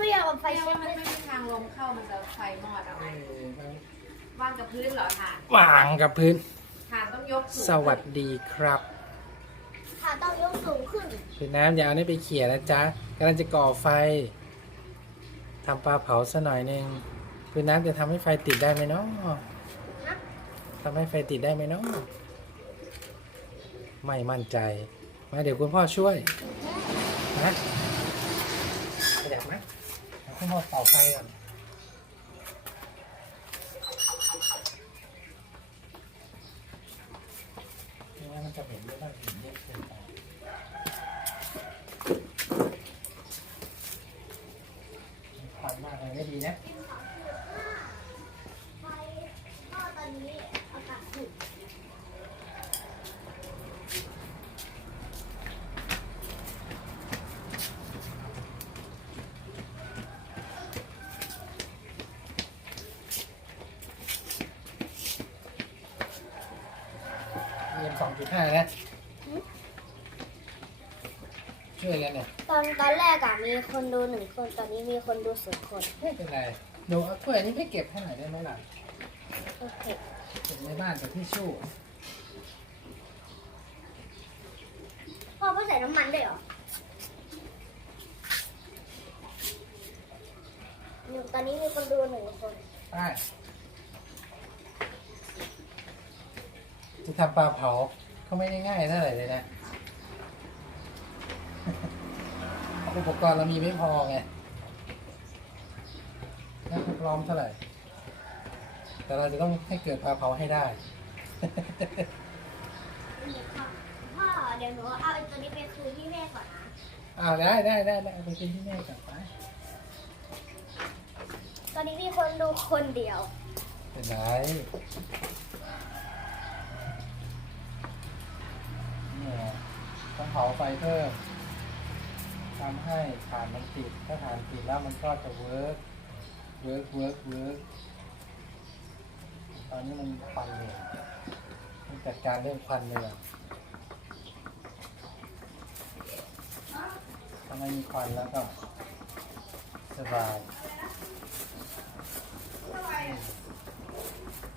ไม่อยากเอาไฟไฟเช็ว่าดมันเลยไม่มีทางลมเข้ามันจะไฟมอดเอาเออมันวางกับพื้นเหรอถ่านวางกับพื้น ถ่านต้องยกสูงสวัสดีครับขาต้องยกสูงขึ้นพี่น้ำอย่าเอานี่ไปเขี่ยนะจ๊ะกำลังจะก่อไฟทำปลาเผาซะหน่อยหนึงพี่น้ำจะทำให้ไฟติดได้ไหมเนาะนะทำให้ไฟติดได้ไหมเนาะไม่มั่นใจ มาเดี๋ยวคุณพ่อช่วยนะขยับไหม เดี๋ยวคุณพ่อเป่าไฟก่อนไม่งั้นมันจะเห็นไม่ได้เห็นเยอะเกินไปควันมากเลยไม่ดีนะ ไฟก็ตอนนี้อากาศถูก เอ็มสองจุดห้านะช่วยกันเนี่ยตอนตอนแรกอะมีคนดูหนึ่งคน ตอนนี้มีคนดูสิบคน ไม่เป็นไรหนูเอาถ้วยนี้ไปเก็บให้หน่อยได้ไหมล่ะโอเคเก็บในบ้านกับที่ชู่พ่อก็ใส่น้ำมันด้วยเหรอหนึ่งตอนนี้มีคนดูหนึ่งคนได้ จะทำปลาเผาก็ไม่ได้ง่ายเท่าไหร่เลยนะ อุปกรณ์เรามีไม่พอไงน่าพร้อมเท่าไหร่ แต่เราจะต้องให้เกิดปลาเผาให้ได้ พ่อเดี๋ยวหนูเอาไอ้ตัวนี้ไปคืนที่แม่ก่อนนะ เอาได้ได้ได้ได้เอาไปกินที่แม่กลับไปตอนนี้มีคนดูคนเดียวเป็นไร เผาไฟเพิ่มทำให้ฐานมันติด ถ้าฐานติดแล้วมันก็จะเวิร์กเวิร์กเวิร์กเวิร์กตอนนี้มันควันเลยต้องจัดการเรื่องควันเลยอถ้าไม่มีควันแล้วก็สบาย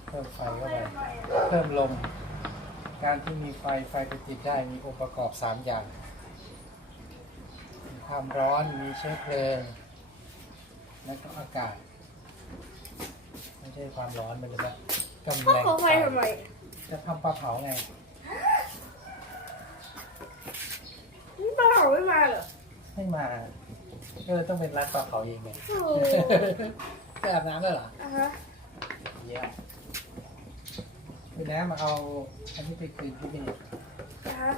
เพิ่มไฟเข้าไปเพิ่มลม การที่มีไฟไฟจะติดได้มีองค์ประกอบสามอย่าง มีความร้อนมีเชื้อเพลิง และก็อากาศ ไม่ใช่ความร้อนมันจะแบบกำพ่อลังขอไฟทำไมจะทำปลาเผาไงนี่ปลาเผาไม่มาเหรอไม่มาก็เลยต้องเป็นร้านปลาเผาเองไงโอ้ไปอาบน้ำแล้วเหรออะฮะ เยี่ยม ไปน้ำมาเอาอันนี้ไปคืนพี่นี่อะฮะ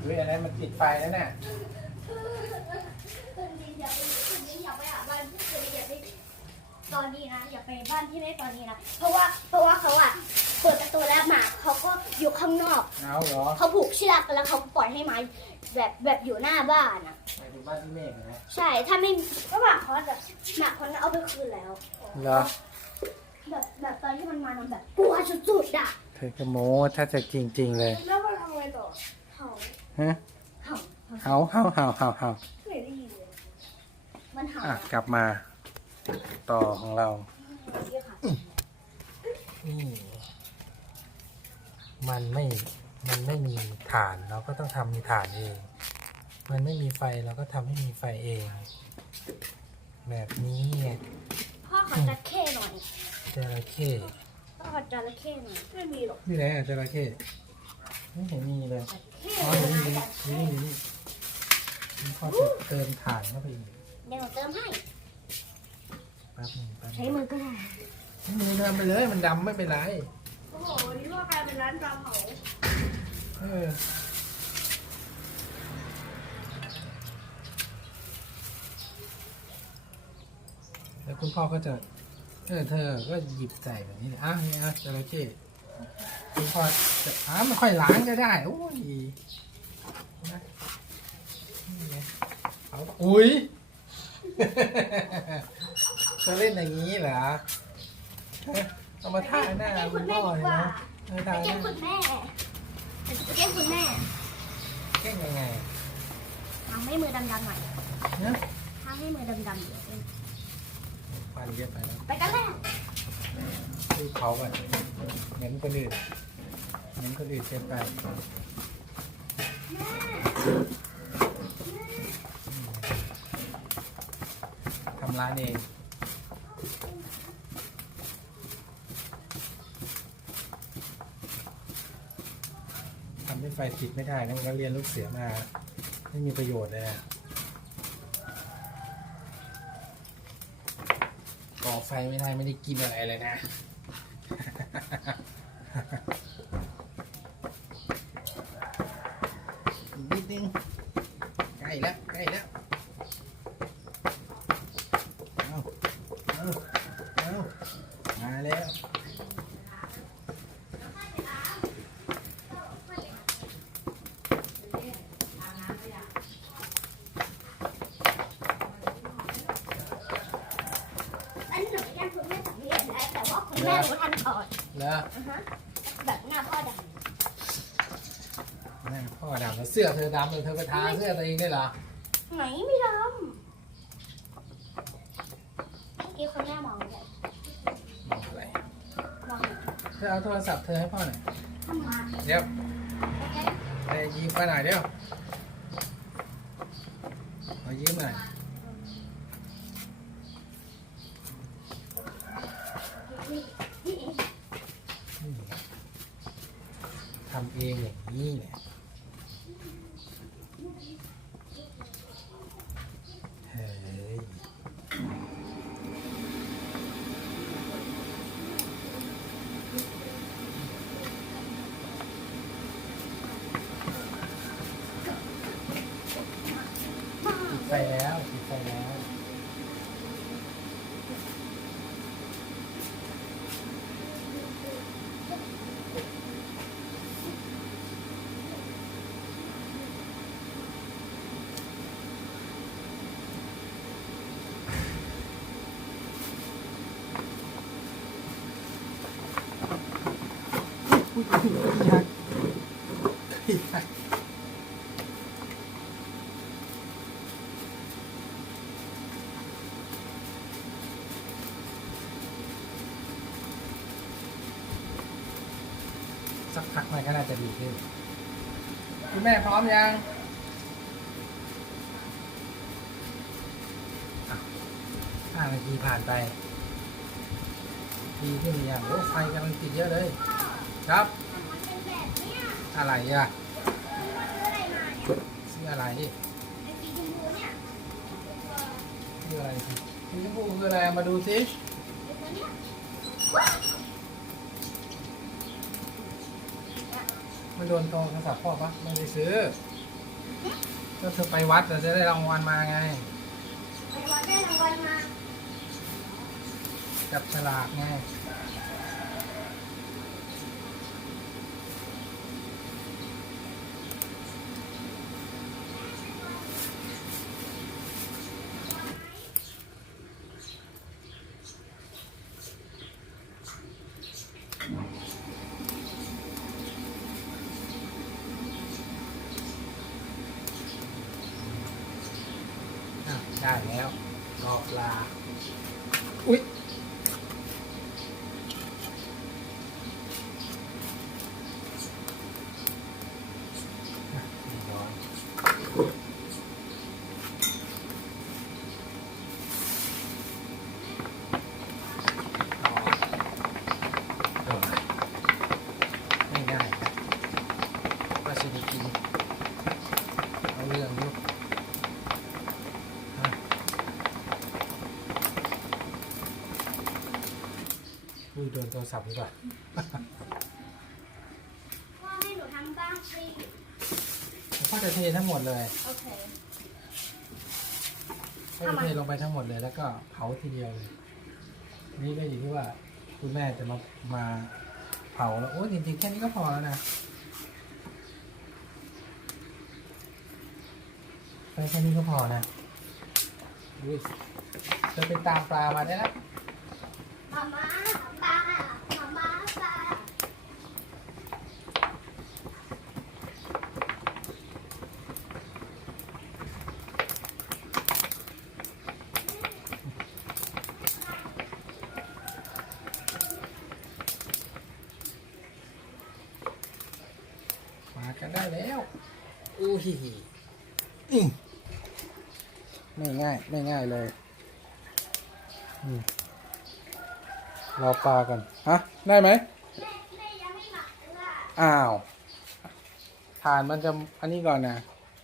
เฮ้ยอันนั้นมันติดไฟแล้วน่ะคืนนี้อย่าไปอย่าไปอะบ้านที่คืนนี้อย่าไป ตอนนี้นะอย่าไปบ้านที่แม่ตอนนี้นะเพราะว่าเพราะว่าเขาอะเปิดประตูแล้วหมาเขาก็อยู่ข้างนอกเอาเหรอเขาผูกเชือกแล้วเขาก็ปล่อยให้หมาแบบแบบอยู่หน้าบ้านอะไปถึงบ้านที่เมฆนะใช่ถ้าไม่ก็หมาคอสแบบหมาคอสเอาไปคืนแล้วเหรอแบบแบบตอนที่มันมานอนแบบกลัวสุดๆอะเธอก็โม้ถ้าจะจริง ๆ เลย แล้วมันทำไงต่อเห่าฮะเห่าเฮาเฮาเฮาเฮาเฮาไม่ได้ยินเลยมันเห่าอะกลับมา ต่อของเราเยอะค่ะนี่มันไม่ มันไม่มีฐานเราก็ต้องทำมีฐานเอง มันไม่มีไฟเราก็ทำให้มีไฟเอง แบบนี้ไงพ่อขอจระเข้หน่อยจระเข้พ่อขอจระเข้หน่อยไม่มีหรอกที่ไหนอะจระเข้ไม่เห็นมีเลยเข้อ๋ออยู่นี่อยู่นี่อยู่นี่นี่พอจะเติมถ่านเข้าไปอีกเดี๋ยวหนูเติมให้ แป๊บหนึงแป๊บหใช้นึงมือก็ได้มือทำไปเลยมันดำไม่เป็นไร โอ้โหนี่ว่ากลายเป็นร้านปลาเผาเออแล้วคุณพ่อก็จะ เออเธอก็หยิบใส่แบบนี้เลยอะนี่อะจระเข้คุณพ่อจะอะไม่ค่อยล้างก็ได้โอ้ยนะนี่ไงเอาอุ้ย จะเล่นอย่างนี้เหรอฮะเอามาท่าหน้าไปแกล้งคุคุณณแม่พ่อดีเลยกว่านะเออไปท่าหแกล้งน้าคุณแม่ไปแกล้งคุณแม่เก่งยังไงทำให้มือดำๆหน่อยเนี่ยทำให้มือดำๆเดี๋ยวฟันเยอะไปแล้วไปกันแล้วดูเขาก่อนเหมือนคนอื่นเหมือนคนอื่นเกินไปทำร้านเอง ทำให้ไฟติดไม่ได้นะมันก็เรียนลูกเสือมา ไม่มีประโยชน์เลยก่อไฟไม่ได้ไม่ได้กินอะไรเลยนะนิดนึงใกล้แล้วใกล้แล้วเอาเอาเอามาแล้ว อันนี้หนูไปแกล้งคุณแม่สำเร็จแล้วแต่ ว่าคุณแม่รู้ทันก่อนแล้วอ่าฮะแบบหน้าพ่อดแม่พ่อดำแล้วเสื้อเธอดำเลยเธอไปทาเสื้อตัวเองได้เหรอำไหนไม่ดำเมื่อกี้คุณแม่มองเลยมองอะไรมองเธอเอาโทรศัพท์เธอให้พ่อหน่อยทำมาเดี๋ยวโอเค ไปยิ้มไปหน่อยเดี๋ยวเอายิ้มหน่อย นี่นี่ อืม ทำเองอย่างนี้เนี่ยเฮ้ยปิดไฟแล้วปิดไฟแล้วอุ๊ ยอุ๊ยอุ๊ยยักษ์ยักษ์สักพักมันก็น่าจะดีขึ้นคุณแม่พร้อมยังอะห้านาทีผ่านไป ดีขึ้นหรือยังโอ้ไฟกำลังติดเยอะเลย ครับมันเป็นแบบเนี้ยอะไรอะมันคืออะไรมาเนี่ยซื้ออะไรไอ้สีชมพูเนี่ยซื้ออะไรสีชมพูคืออะไรมาดูสิไอ้ตัวเนี้ยว้าวมันโดนโทรศัพท์พ่อปะไม่ได้ซื้อ ก็เธอไปวัดเราจะได้รางวัลมาไงไปวัดได้รางวัลมาจับฉลากไง ชาติแล้วรอปลา อุ้ยโดนโทรศัพท์ดีกว่าพ่อให้หนูทำบ้างสิพ่อจะเททั้งหมดเลยโอเค พ่อจะเทลงไปทั้งหมดเลย แล้วก็เผาทีเดียวเลย นี่ก็อยู่ที่ว่าคุณแม่จะมามาเผาแล้วโอ้จริงๆแค่นี้ก็พอแล้วนะไปแค่นี้ก็พอนะอุ้ยจะไปตามปลามาได้แล้วมาม่าปลาปลา อุ้ยอื้อ ไม่ง่าย ไม่ง่ายเลยรอปลาก่อนฮะ ได้ไหมแม่ยังไม่หมักเลยว่าอ้าวฐานมันจะอันนี้ก่อนนะ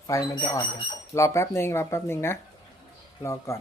ไฟมันจะอ่อนกันรอแป๊บนึงรอแป๊บนึงนะ รอก่อน